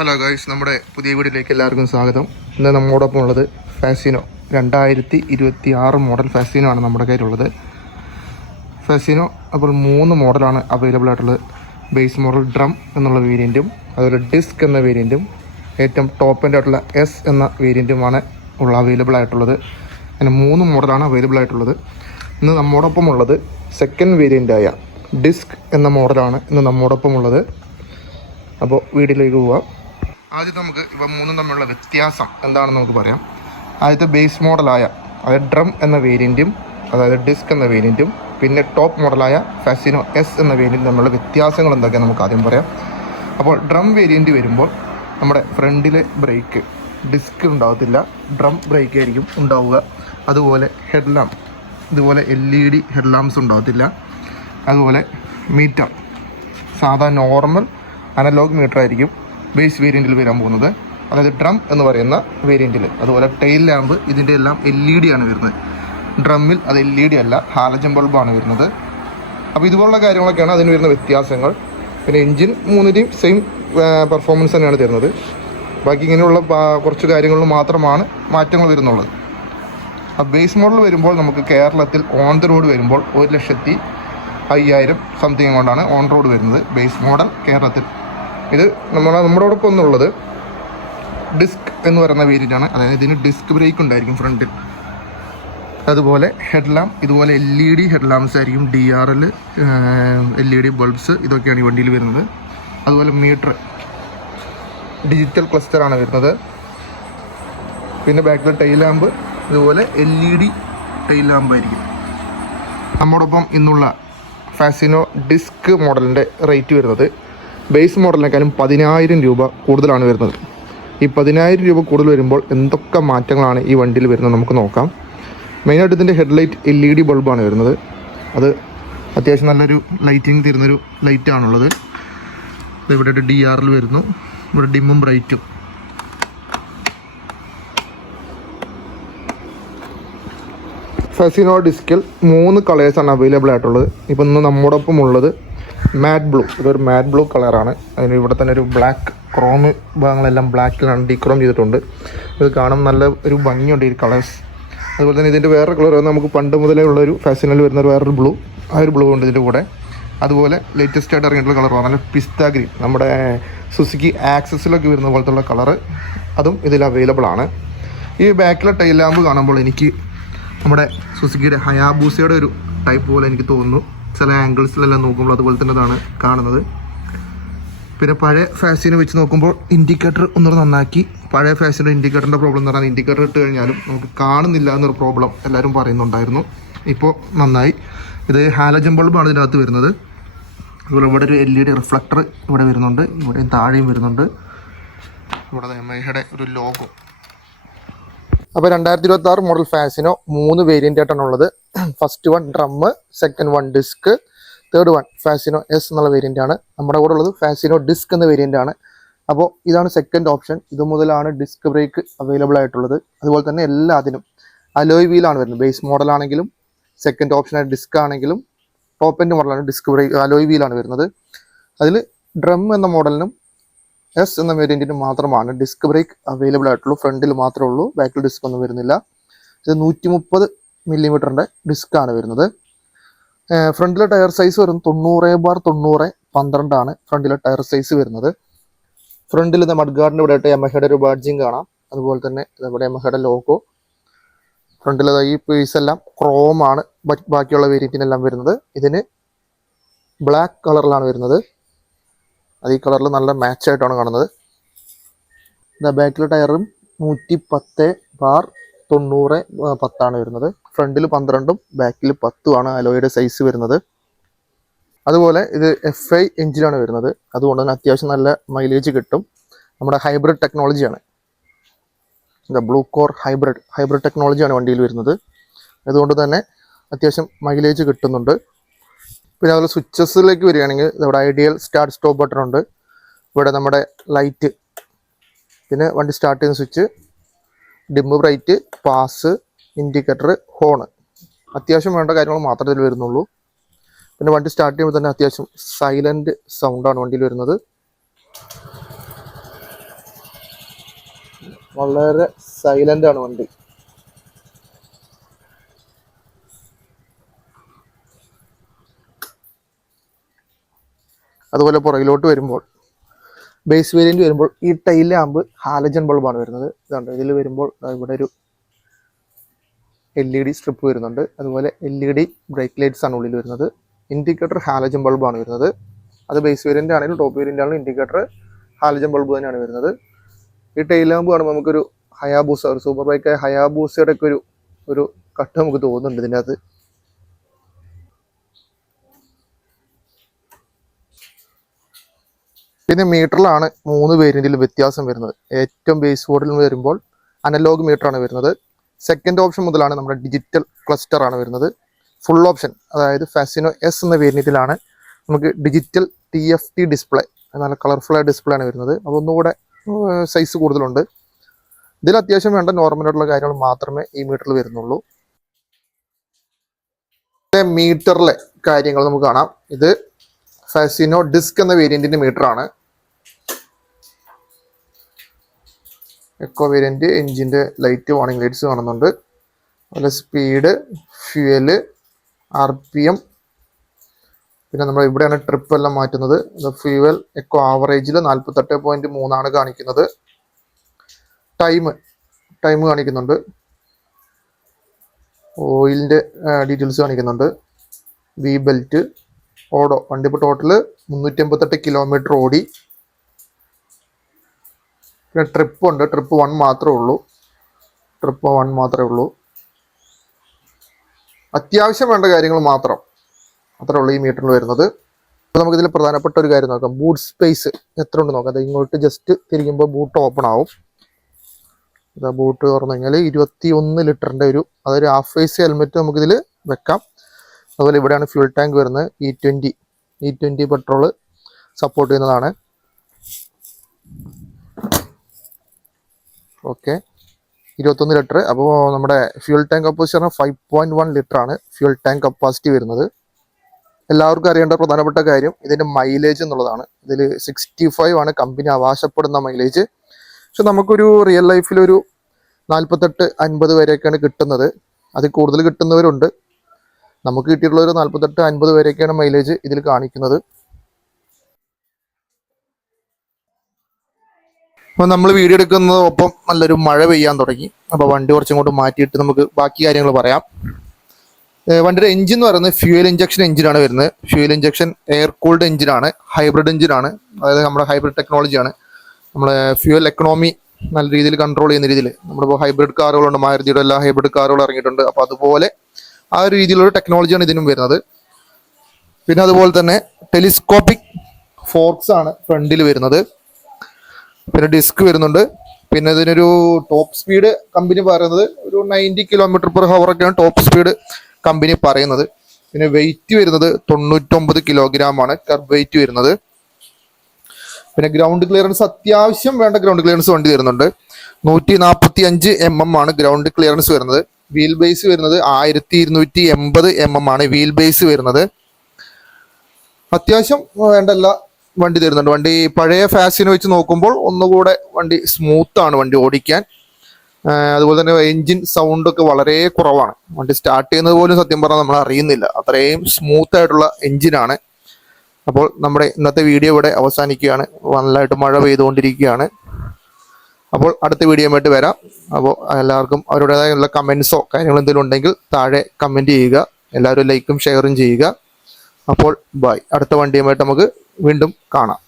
Hello guys, നമ്മുടെ പുതിയ വീഡിയോയിലേക്ക് എല്ലാവർക്കും സ്വാഗതം. ഇന്ന് നമ്മോടൊപ്പം ഉള്ളത് ഫാസിനോ 2026 മോഡൽ ഫാസിനോ ആണ് നമ്മുടെ കയ്യിലുള്ളത്. ഫാസിനോ അപ്പോൾ 3 മോഡലാണ് അവൈലബിൾ ആയിട്ടുള്ളത്. ബേസ് മോഡൽ ഡ്രം എന്നുള്ള വേരിയൻറ്റും, അതുപോലെ ഡിസ്ക് എന്ന വേരിയൻറ്റും, ഏറ്റവും ടോപ്പ് എൻഡ് ആയിട്ടുള്ള എസ് എന്ന വേരിയൻറ്റുമാണ് അവൈലബിൾ ആയിട്ടുള്ളത്. അങ്ങനെ 3 മോഡലാണ് അവൈലബിൾ ആയിട്ടുള്ളത്. ഇന്ന് നമ്മോടൊപ്പം ഉള്ളത് സെക്കൻഡ് വേരിയൻ്റായ ഡിസ്ക് എന്ന മോഡലാണ് ഇന്ന് നമ്മോടൊപ്പം ഉള്ളത്. അപ്പോൾ വീഡിയോയിലേക്ക് പോവാം. ആദ്യം നമുക്ക് ഇവ മൂന്നും തമ്മിലുള്ള വ്യത്യാസം എന്താണെന്ന് നമുക്ക് പറയാം. ആദ്യത്തെ ബേസ് മോഡലായ അതായത് ഡ്രം എന്ന വേരിയൻറ്റും, അതായത് ഡിസ്ക് എന്ന വേരിയൻറ്റും, പിന്നെ ടോപ്പ് മോഡലായ ഫാസിനോ എസ് എന്ന വേരിയൻറ്റും തമ്മിലുള്ള വ്യത്യാസങ്ങൾ എന്തൊക്കെയാണ് നമുക്ക് ആദ്യം പറയാം. അപ്പോൾ ഡ്രം വേരിയൻറ്റ് വരുമ്പോൾ നമ്മുടെ ഫ്രണ്ടിലെ ബ്രേക്ക് ഡിസ്ക് ഉണ്ടാകത്തില്ല, ഡ്രം ബ്രേക്ക് ആയിരിക്കും ഉണ്ടാവുക. അതുപോലെ ഹെഡ് ലാമ്പ്, ഇതുപോലെ LED ഹെഡ് ലാമ്പ്സ് ഉണ്ടാകത്തില്ല. അതുപോലെ മീറ്റർ സാധാ നോർമൽ അനലോഗ് മീറ്റർ ആയിരിക്കും ബേസ് വേരിയൻറ്റിൽ വരാൻ പോകുന്നത്, അതായത് ഡ്രം എന്ന് പറയുന്ന വേരിയൻറ്റിൽ. അതുപോലെ ടെയിൽ ലാമ്പ് ഇതിൻ്റെ എല്ലാം LED ആണ് വരുന്നത്. ഡ്രമ്മിൽ അത് LED അല്ല, ഹാലജൻ ബൾബാണ് വരുന്നത്. അപ്പോൾ ഇതുപോലുള്ള കാര്യങ്ങളൊക്കെയാണ് അതിന് വരുന്ന വ്യത്യാസങ്ങൾ. പിന്നെ എൻജിൻ മൂന്നിൻ്റെയും സെയിം പെർഫോമൻസ് തന്നെയാണ് തരുന്നത്. ബാക്കി ഇങ്ങനെയുള്ള കുറച്ച് കാര്യങ്ങളിൽ മാത്രമാണ് മാറ്റങ്ങൾ വരുന്നുള്ളത്. ആ ബേസ് മോഡൽ വരുമ്പോൾ നമുക്ക് കേരളത്തിൽ ഓൺ ദ റോഡ് വരുമ്പോൾ 1,05,000 സംതിങ് കൊണ്ടാണ് ഓൺ റോഡ് വരുന്നത് ബേസ് മോഡൽ കേരളത്തിൽ. ഇത് നമ്മളോടൊപ്പം ഒന്നുള്ളത് ഡിസ്ക് എന്ന് പറയുന്ന വേരിയൻ്റാണ്. അതായത് ഇതിന് ഡിസ്ക് ബ്രേക്ക് ഉണ്ടായിരിക്കും ഫ്രണ്ടിൽ. അതുപോലെ ഹെഡ് ലാമ്പ് ഇതുപോലെ LED ഹെഡ് ലാമ്പ്സ് ആയിരിക്കും. DRL LED ബൾബ്സ് ഇതൊക്കെയാണ് ഈ വണ്ടിയിൽ വരുന്നത്. അതുപോലെ മീറ്റർ ഡിജിറ്റൽ ക്ലസ്റ്ററാണ് വരുന്നത്. പിന്നെ ബാക്കിലെ ടെയിൽ ലാമ്പ് ഇതുപോലെ LED ടെയിൽ ലാമ്പായിരിക്കും. നമ്മോടൊപ്പം ഇന്നുള്ള ഫാസിനോ ഡിസ്ക് മോഡലിൻ്റെ റേറ്റ് വരുന്നത് ബേസ് മോഡലിനേക്കാളും 10,000 രൂപ കൂടുതലാണ് വരുന്നത്. ഈ 10,000 രൂപ കൂടുതൽ വരുമ്പോൾ എന്തൊക്കെ മാറ്റങ്ങളാണ് ഈ വണ്ടിയിൽ വരുന്നത് നമുക്ക് നോക്കാം. മെയിനായിട്ട് ഇതിൻ്റെ ഹെഡ്ലൈറ്റ് LED ബൾബാണ് വരുന്നത്. അത് അത്യാവശ്യം നല്ലൊരു ലൈറ്റിങ് തരുന്നൊരു ലൈറ്റാണുള്ളത്. ഇവിടെ DRL വരുന്നു, ഇവിടെ ഡിമ്മും ബ്രൈറ്റും. ഫാസിനോ ഡിസ്കിൽ 3 കളേഴ്സാണ് അവൈലബിൾ ആയിട്ടുള്ളത്. ഇപ്പം ഇന്ന് നമ്മോടൊപ്പം ഉള്ളത് മാറ്റ് ബ്ലൂ. ഇതൊരു മാറ്റ് ബ്ലൂ കളറാണ്. അതിന് ഇവിടെ തന്നെ ഒരു ബ്ലാക്ക് ക്രോം ഭാഗങ്ങളെല്ലാം ബ്ലാക്കിലാണ് ഡീക്രോം ചെയ്തിട്ടുണ്ട്. ഇത് കാണാൻ നല്ല ഒരു ഭംഗിയുണ്ട് ഈ കളേഴ്സ്. അതുപോലെ തന്നെ ഇതിൻ്റെ വേറൊരു കളർ നമുക്ക് പണ്ട് മുതലേ ഉള്ളൊരു ഫാഷനിൽ വരുന്ന വേറൊരു ബ്ലൂ, ആ ഒരു ബ്ലൂ ഉണ്ട് ഇതിൻ്റെ കൂടെ. അതുപോലെ ലേറ്റസ്റ്റ് ആയിട്ട് ഇറങ്ങിയിട്ടുള്ള കളർ നല്ല പിസ്ത ഗ്രീൻ, നമ്മുടെ സുസുക്കി ആക്സസിലൊക്കെ വരുന്ന പോലത്തുള്ള കളറ്, അതും ഇതിൽ അവൈലബിൾ ആണ്. ഈ ബാക്കിലെ ടൈൽ ലാമ്പ് കാണുമ്പോൾ എനിക്ക് നമ്മുടെ സുസുക്കിയുടെ ഹയാബൂസയുടെ ഒരു ടൈപ്പ് പോലെ എനിക്ക് തോന്നുന്നു. ചില ആംഗിൾസിലെല്ലാം നോക്കുമ്പോൾ അതുപോലെ തന്നെ ഇതാണ് കാണുന്നത്. പിന്നെ പഴയ ഫാസിനെ വെച്ച് നോക്കുമ്പോൾ ഇൻഡിക്കേറ്റർ ഒന്നുകൂടെ നന്നാക്കി. പഴയ ഫാസിൻ്റെ ഇൻഡിക്കേറ്ററിൻ്റെ പ്രോബ്ലം എന്ന് പറഞ്ഞാൽ ഇൻഡിക്കേറ്റർ ഇട്ട് കഴിഞ്ഞാലും നമുക്ക് കാണുന്നില്ല എന്നൊരു പ്രോബ്ലം എല്ലാവരും പറയുന്നുണ്ടായിരുന്നു. ഇപ്പോൾ നന്നായി. ഇത് ഹാലജൻ ബൾബാണ് ഇതിനകത്ത് വരുന്നത്. അതുപോലെ ഇവിടെ ഒരു LED റിഫ്ലക്ടർ ഇവിടെ വരുന്നുണ്ട്, ഇവിടെയും താഴെയും വരുന്നുണ്ട്. ഇവിടെ യമഹയുടെ ഒരു ലോഗോ. അപ്പോൾ 2026 മോഡൽ ഫാസിനോ 3 വേരിയൻ്റ് ആയിട്ടാണ് ഉള്ളത്. First one drum, second one disc, third one Fascino S എന്നുള്ള വേരിയൻ്റ് ആണ്. നമ്മുടെ കൂടെ ഉള്ളത് ഫാസിനോ ഡിസ്ക് എന്ന വേരിയൻ്റ് ആണ്. അപ്പോൾ ഇതാണ് സെക്കൻഡ് ഓപ്ഷൻ. ഇത് മുതലാണ് ഡിസ്ക് ബ്രേക്ക് അവൈലബിൾ ആയിട്ടുള്ളത്. അതുപോലെ തന്നെ എല്ലാത്തിനും അലോയ് വീലാണ് വരുന്നത്. ബേസ് മോഡലാണെങ്കിലും സെക്കൻഡ് ഓപ്ഷനായ ഡിസ്ക് ആണെങ്കിലും ടോപ്പ് എൻഡ് മോഡലാണ് ഡിസ്ക് ബ്രേക്ക് അലോയ് വീലാണ് വരുന്നത്. അതിൽ ഡ്രം എന്ന മോഡലിനും എസ് എന്ന വേരിയൻറ്റിന് മാത്രമാണ് ഡിസ്ക് ബ്രേക്ക് അവൈലബിൾ ആയിട്ടുള്ളൂ. ഫ്രണ്ടിൽ മാത്രമേ ഉള്ളൂ, ബാക്കിൽ ഡിസ്ക് ഒന്നും വരുന്നില്ല. ഇത് 130 മില്ലിമീറ്ററിൻ്റെ ഡിസ്ക്കാണ് വരുന്നത്. ഫ്രണ്ടിലെ ടയർ സൈസ് വരുന്നത് 90/90/12 ആണ് ഫ്രണ്ടിലെ ടയർ സൈസ് വരുന്നത്. ഫ്രണ്ടിൽ മഡ് ഗാർഡിൻ്റെ ഇവിടെ ആയിട്ട് യമഹയുടെ ഒരു ബാഡ്ജിങ് കാണാം. അതുപോലെ തന്നെ ഇവിടെ യമഹയുടെ ലോഗോ. ഫ്രണ്ടിൽ ഈ പീസ് എല്ലാം ക്രോമാണ് ബാക്കിയുള്ള വേരിയൻറ്റിനെല്ലാം വരുന്നത്. ഇതിന് ബ്ലാക്ക് കളറിലാണ് വരുന്നത്. അത് ഈ കളറിൽ നല്ല മാച്ചായിട്ടാണ് കാണുന്നത്. ബാക്കിലെ ടയറും 110/90/10 വരുന്നത്. ഫ്രണ്ടിൽ 12ഉം ബാക്കിൽ 10ഉമാണ് അലോയുടെ സൈസ് വരുന്നത്. അതുപോലെ ഇത് FI എഞ്ചിനാണ് വരുന്നത്. അതുകൊണ്ട് തന്നെ അത്യാവശ്യം നല്ല മൈലേജ് കിട്ടും. നമ്മുടെ ഹൈബ്രിഡ് ടെക്നോളജിയാണ്, ബ്ലൂ കോർ ഹൈബ്രിഡ് ടെക്നോളജിയാണ് വണ്ടിയിൽ വരുന്നത്. അതുകൊണ്ട് തന്നെ അത്യാവശ്യം മൈലേജ് കിട്ടുന്നുണ്ട്. പിന്നെ അതുപോലെ സ്വിച്ചസിലേക്ക് വരികയാണെങ്കിൽ ഇവിടെ ഐഡിയൽ സ്റ്റാർട്ട് സ്റ്റോപ്പ് ബട്ടൺ ഉണ്ട്. ഇവിടെ നമ്മുടെ ലൈറ്റ്, പിന്നെ വണ്ടി സ്റ്റാർട്ട് ചെയ്യുന്ന switch, dim bright, pass, indicator, horn, അത്യാവശ്യം വേണ്ട കാര്യങ്ങൾ മാത്രമേ ഇതിൽ വരുന്നുള്ളൂ. പിന്നെ വണ്ടി സ്റ്റാർട്ട് ചെയ്യുമ്പോൾ തന്നെ അത്യാവശ്യം സൈലൻറ്റ് സൗണ്ടാണ് വണ്ടിയിൽ വരുന്നത്. വളരെ സൈലന്റ് ആണ് വണ്ടി. അതുപോലെ പുറകിലോട്ട് വരുമ്പോൾ ബേസ് വേരിയന്റ് വരുമ്പോൾ ഈ ടൈൽ ലാമ്പ് ഹാലജൻ ബൾബാണ് വരുന്നത്. ഇതുണ്ട്, ഇതിൽ വരുമ്പോൾ ഇവിടെ ഒരു LED സ്ട്രിപ്പ് വരുന്നുണ്ട്. അതുപോലെ LED ബ്രേക്ക് ലൈറ്റ്സ് ആണ് ഉള്ളിൽ വരുന്നത്. ഇൻഡിക്കേറ്റർ ഹാലജൻ ബൾബാണ് വരുന്നത്. അത് ബേസ് വേരിയന്റ് ആണെങ്കിലും ടോപ്പ് വേരിയന്റ് ആണെങ്കിലും ഇൻഡിക്കേറ്റർ ഹാലജൻ ബൾബ് തന്നെയാണ് വരുന്നത്. ഈ ടൈൽ ലാമ്പ് കാണുമ്പോൾ നമുക്കൊരു ഹയാബൂസ, ഒരു സൂപ്പർ ബൈക്കായ ഹയാബൂസയുടെ ഒക്കെ ഒരു കട്ട് നമുക്ക് തോന്നുന്നുണ്ട് ഇതിൻ്റെ അകത്ത്. പിന്നെ മീറ്ററിലാണ് 3 വേരിയന്റിൽ വ്യത്യാസം വരുന്നത്. ഏറ്റവും ബേസ് മോഡലിൽ വരുമ്പോൾ അനലോഗ് മീറ്ററാണ് വരുന്നത്. സെക്കൻഡ് ഓപ്ഷൻ മുതലാണ് നമ്മുടെ ഡിജിറ്റൽ ക്ലസ്റ്റർ ആണ് വരുന്നത്. ഫുൾ ഓപ്ഷൻ അതായത് ഫാസിനോ S എന്ന വേരിയന്റിലാണ് നമുക്ക് ഡിജിറ്റൽ TFT ഡിസ്പ്ലേ, നല്ല കളർഫുൾ ആയ ഡിസ്പ്ലേ ആണ് വരുന്നത്. അപ്പോൾ ഒന്നുകൂടെ സൈസ് കൂടുതലുണ്ട്. ഇതിൽ അത്യാവശ്യം വേണ്ട നോർമലായിട്ടുള്ള കാര്യങ്ങൾ മാത്രമേ ഈ മീറ്ററിൽ വരുന്നുള്ളൂ. മീറ്ററിലെ കാര്യങ്ങൾ നമുക്ക് കാണാം. ഇത് ഫാസിനോ ഡിസ്ക് എന്ന വേരിയന്റിന്റെ മീറ്റർ ആണ്. എക്കോ വേരിയന്റ്, എഞ്ചിന്റെ ലൈറ്റ്, വാർണിംഗ് ലൈറ്റ്സ് കാണുന്നുണ്ട്. അതുപോലെ സ്പീഡ്, ഫ്യൂവല്, RPM, പിന്നെ നമ്മൾ ഇവിടെയാണ് ട്രിപ്പ് എല്ലാം മാറ്റുന്നത്. ഫ്യൂവൽ എക്കോ ആവറേജിൽ 48.3 ആണ് കാണിക്കുന്നത്. ടൈം കാണിക്കുന്നുണ്ട്. ഓയിലിന്റെ ഡീറ്റെയിൽസ് കാണിക്കുന്നുണ്ട്. വി ബെൽറ്റ്, ഓടോ, വണ്ടി ഇപ്പോൾ ടോട്ടല് 388 കിലോമീറ്റർ ഓടി. പിന്നെ ട്രിപ്പ് ഉണ്ട്, ട്രിപ്പ് 1 മാത്രമേ ഉള്ളൂ. അത്യാവശ്യം വേണ്ട കാര്യങ്ങൾ മാത്രം അത്രേ ഉള്ളൂ ഈ മീറ്ററിൽ വരുന്നത്. അപ്പോൾ നമുക്കിതിൽ പ്രധാനപ്പെട്ട ഒരു കാര്യം നോക്കാം. ബൂട്ട് സ്പേസ് എത്ര ഉണ്ട് നോക്കാം. അത് ഇങ്ങോട്ട് ജസ്റ്റ് തിരിക്കുമ്പോൾ ബൂട്ട് ഓപ്പൺ ആവും. ബൂട്ട് തുറന്നു കഴിഞ്ഞാൽ 21 ലിറ്ററിൻ്റെ അതൊരു ഹാഫ് ഫേസ് ഹെൽമെറ്റ് നമുക്കിതിൽ വെക്കാം. അതുപോലെ ഇവിടെയാണ് ഫ്യൂൽ ടാങ്ക് വരുന്നത്. E20 പെട്രോള് സപ്പോർട്ട് ചെയ്യുന്നതാണ്. Okay, 21 litre. അപ്പോൾ നമ്മുടെ ഫ്യൂൽ ടാങ്ക് കപ്പാസിറ്റി 5.1 ലിറ്റർ ആണ് ഫ്യൂൽ ടാങ്ക് കപ്പാസിറ്റി വരുന്നത്. എല്ലാവർക്കും അറിയേണ്ട പ്രധാനപ്പെട്ട കാര്യം ഇതിൻ്റെ മൈലേജ് എന്നുള്ളതാണ്. ഇതിൽ 65 ആണ് കമ്പനി അവകാശപ്പെടുന്ന മൈലേജ്. പക്ഷെ നമുക്കൊരു റിയൽ ലൈഫിൽ ഒരു 48-50 വരെയൊക്കെയാണ് കിട്ടുന്നത്. അതിൽ കൂടുതൽ കിട്ടുന്നവരുണ്ട്. നമുക്ക് കിട്ടിയിട്ടുള്ള ഒരു 48-50 വരെയൊക്കെയാണ് മൈലേജ് ഇതിൽ കാണിക്കുന്നത്. അപ്പോൾ നമ്മൾ വീഡിയോ എടുക്കുന്നതൊപ്പം നല്ലൊരു മഴ പെയ്യാൻ തുടങ്ങി. അപ്പോൾ വണ്ടി കുറച്ചും കൂടെ മാറ്റിയിട്ട് നമുക്ക് ബാക്കി കാര്യങ്ങൾ പറയാം. വണ്ടിയുടെ എഞ്ചിൻ എന്ന് പറയുന്നത് ഫ്യൂവൽ ഇഞ്ചക്ഷൻ എഞ്ചിനാണ് വരുന്നത്. ഫ്യൂവൽ ഇഞ്ചക്ഷൻ എയർ കൂൾഡ് എഞ്ചിനാണ്, ഹൈബ്രിഡ് എഞ്ചിനാണ്. അതായത് നമ്മുടെ ഹൈബ്രിഡ് ടെക്നോളജിയാണ്. നമ്മുടെ ഫ്യൂവൽ എക്കണോമി നല്ല രീതിയിൽ കൺട്രോൾ ചെയ്യുന്ന രീതിയിൽ നമ്മളിപ്പോൾ ഹൈബ്രിഡ് കാറുകളുണ്ട്, മാരുതിയുടെ എല്ലാ ഹൈബ്രിഡ് കാറുകൾ ഇറങ്ങിയിട്ടുണ്ട്. അപ്പോൾ അതുപോലെ ആ ഒരു രീതിയിലുള്ള ടെക്നോളജിയാണ് ഇതിനും വരുന്നത്. പിന്നെ അതുപോലെ തന്നെ ടെലിസ്കോപ്പിക് ഫോർക്സ് ആണ് ഫ്രണ്ടിൽ വരുന്നത്. പിന്നെ ഡിസ്ക് വരുന്നുണ്ട്. പിന്നെ ഇതിനൊരു ടോപ്പ് സ്പീഡ് കമ്പനി പറയുന്നത് ഒരു 90 km/h ഒക്കെയാണ് ടോപ്പ് സ്പീഡ് കമ്പനി പറയുന്നത്. പിന്നെ വെയിറ്റ് വരുന്നത് 99 കിലോഗ്രാം ആണ് കർബ് വെയിറ്റ് വരുന്നത്. പിന്നെ ഗ്രൗണ്ട് ക്ലിയറൻസ്, അത്യാവശ്യം വേണ്ട ഗ്രൗണ്ട് ക്ലിയറൻസ് വണ്ടി വരുന്നുണ്ട്. 145 mm ആണ് ഗ്രൗണ്ട് ക്ലിയറൻസ് വരുന്നത്. വീൽ ബേസ് വരുന്നത് 1280 mm ആണ് വീൽ ബേസ് വരുന്നത്. അത്യാവശ്യം വേണ്ട എല്ലാ വണ്ടി തരുന്നുണ്ട്. വണ്ടി പഴയ ഫാസിനെ വെച്ച് നോക്കുമ്പോൾ ഒന്നുകൂടെ വണ്ടി സ്മൂത്ത് ആണ് വണ്ടി ഓടിക്കാൻ. അതുപോലെ തന്നെ എൻജിൻ സൗണ്ട് ഒക്കെ വളരെ കുറവാണ്. വണ്ടി സ്റ്റാർട്ട് ചെയ്യുന്നത് പോലും സത്യം പറഞ്ഞാൽ നമ്മൾ അറിയുന്നില്ല, അത്രയും സ്മൂത്ത് ആയിട്ടുള്ള എൻജിനാണ്. അപ്പോൾ നമ്മുടെ ഇന്നത്തെ വീഡിയോ ഇവിടെ അവസാനിക്കുകയാണ്. നല്ലതായിട്ട് മഴ പെയ്തുകൊണ്ടിരിക്കുകയാണ്. അപ്പോൾ അടുത്ത വീഡിയോയുമായിട്ട് വരാം. അപ്പോൾ എല്ലാവർക്കും അവരുടേതായുള്ള കമൻസോ കാര്യങ്ങളോ എന്തെങ്കിലും ഉണ്ടെങ്കിൽ താഴെ കമൻറ്റ് ചെയ്യുക. എല്ലാവരും ലൈക്കും ഷെയറും ചെയ്യുക. അപ്പോൾ ബൈ. അടുത്ത വണ്ടിയുമായിട്ട് നമുക്ക് വീണ്ടും കാണാം.